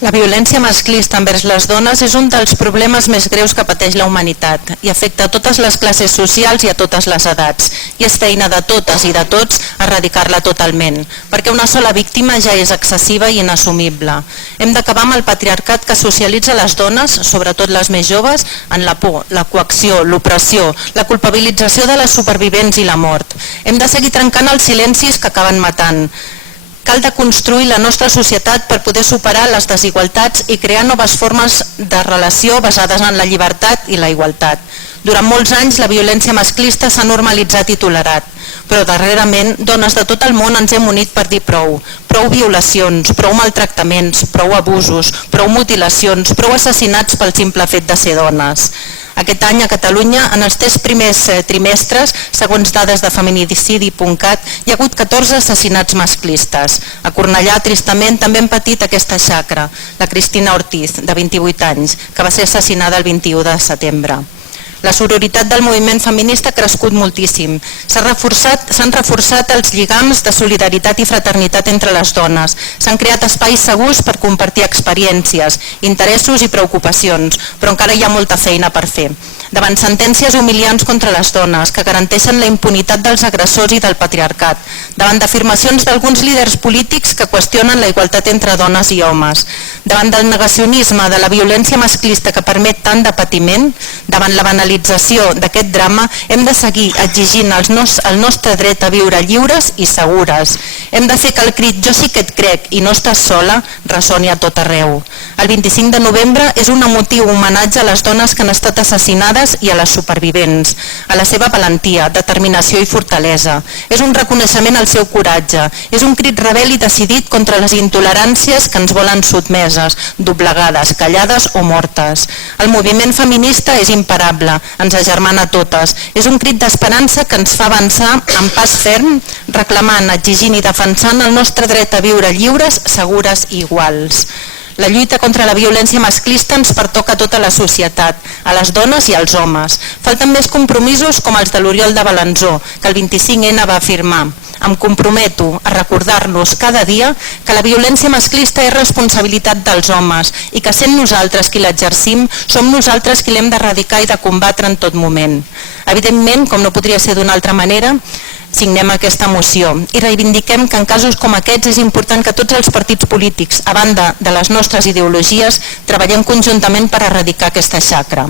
La violència masclista envers les dones és un dels problemes més greus que pateix la humanitat i afecta a totes les classes socials i a totes les edats. I és feina de totes i de tots erradicar-la totalment, perquè una sola víctima ja és excessiva i inassumible. Hem d'acabar amb el patriarcat que socialitza les dones, sobretot les més joves, en la por, la coacció, l'opressió, la culpabilització de les supervivents i la mort. Hem de seguir trencant els silencis que acaben matant. Cal de construir la nostra societat per poder superar les desigualtats i crear noves formes de relació basades en la llibertat i la igualtat. Durant molts anys la violència masclista s'ha normalitzat i tolerat, però darrerament dones de tot el món ens hem unit per dir prou. Prou violacions, prou maltractaments, prou abusos, prou mutilacions, prou assassinats pel simple fet de ser dones. Aquest any a Catalunya, en els 3 primers trimestres, segons dades de feminicidi.cat, hi ha hagut 14 assassinats masclistes. A Cornellà, tristament, també hem patit aquesta xacra, la Cristina Ortiz, de 28 anys, que va ser assassinada el 21 de setembre. La sororitat del moviment feminista ha crescut moltíssim. S'han reforçat els lligams de solidaritat i fraternitat entre les dones. S'han creat espais segurs per compartir experiències, interessos i preocupacions, però encara hi ha molta feina per fer. Davant sentències humiliants contra les dones que garanteixen la impunitat dels agressors i del patriarcat, davant d'afirmacions d'alguns líders polítics que qüestionen la igualtat entre dones i homes, davant del negacionisme de la violència masclista que permet tant de patiment, davant la banalització d'aquest drama, hem de seguir exigint el nostre dret a viure lliures i segures. Hem de fer que el crit "jo sí que et crec i no estàs sola" ressoni a tot arreu. El 25 de novembre és un emotiu homenatge a les dones que han estat assassinades i a les supervivents, a la seva valentia, determinació i fortalesa. És un reconeixement al seu coratge, és un crit rebel i decidit contra les intoleràncies que ens volen sotmeses, doblegades, callades o mortes. El moviment feminista és imparable, ens agermana a totes. És un crit d'esperança que ens fa avançar amb pas ferm, reclamant, exigint i defensant el nostre dret a viure lliures, segures i iguals. La lluita contra la violència masclista ens pertoca a tota la societat, a les dones i als homes. Falten més compromisos com els de l'Oriol de Balanzó, que el 25N va afirmar: "Em comprometo a recordar-nos cada dia que la violència masclista és responsabilitat dels homes i que sent nosaltres qui l'exercim, som nosaltres qui l'hem d'erradicar i de combatre en tot moment." Evidentment, com no podria ser d'una altra manera, signem aquesta moció i reivindiquem que en casos com aquests és important que tots els partits polítics, a banda de les nostres ideologies, treballem conjuntament per erradicar aquesta xacra.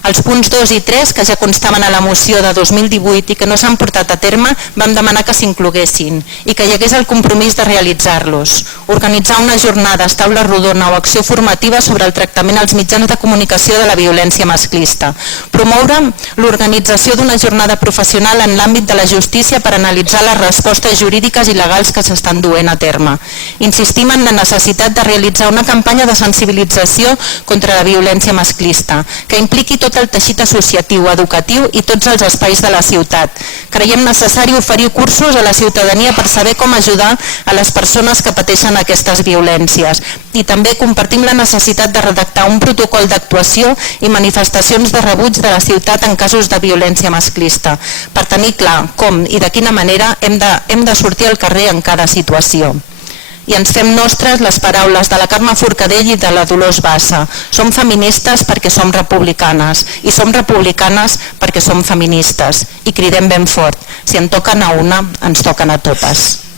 Els punts 2 i 3, que ja constaven a la moció de 2018 i que no s'han portat a terme, vam demanar que s'incloguessin i que hi hagués el compromís de realitzar-los. Organitzar unes jornades, taula rodona o acció formativa sobre el tractament als mitjans de comunicació de la violència masclista. Promoure l'organització d'una jornada professional en l'àmbit de la justícia per analitzar les respostes jurídiques i legals que s'estan duent a terme. Insistim en la necessitat de realitzar una campanya de sensibilització contra la violència masclista, que impliqui tot el teixit associatiu, educatiu i tots els espais de la ciutat. Creiem necessari oferir cursos a la ciutadania per saber com ajudar a les persones que pateixen aquestes violències. I també compartim la necessitat de redactar un protocol d'actuació i manifestacions de rebuig de la ciutat en casos de violència masclista, per tenir clar com i de quina manera hem de sortir al carrer en cada situació. I ens fem nostres les paraules de la Carme Forcadell i de la Dolors Bassa. Som feministes perquè som republicanes i som republicanes perquè som feministes. I cridem ben fort: si en toquen a una, ens toquen a totes.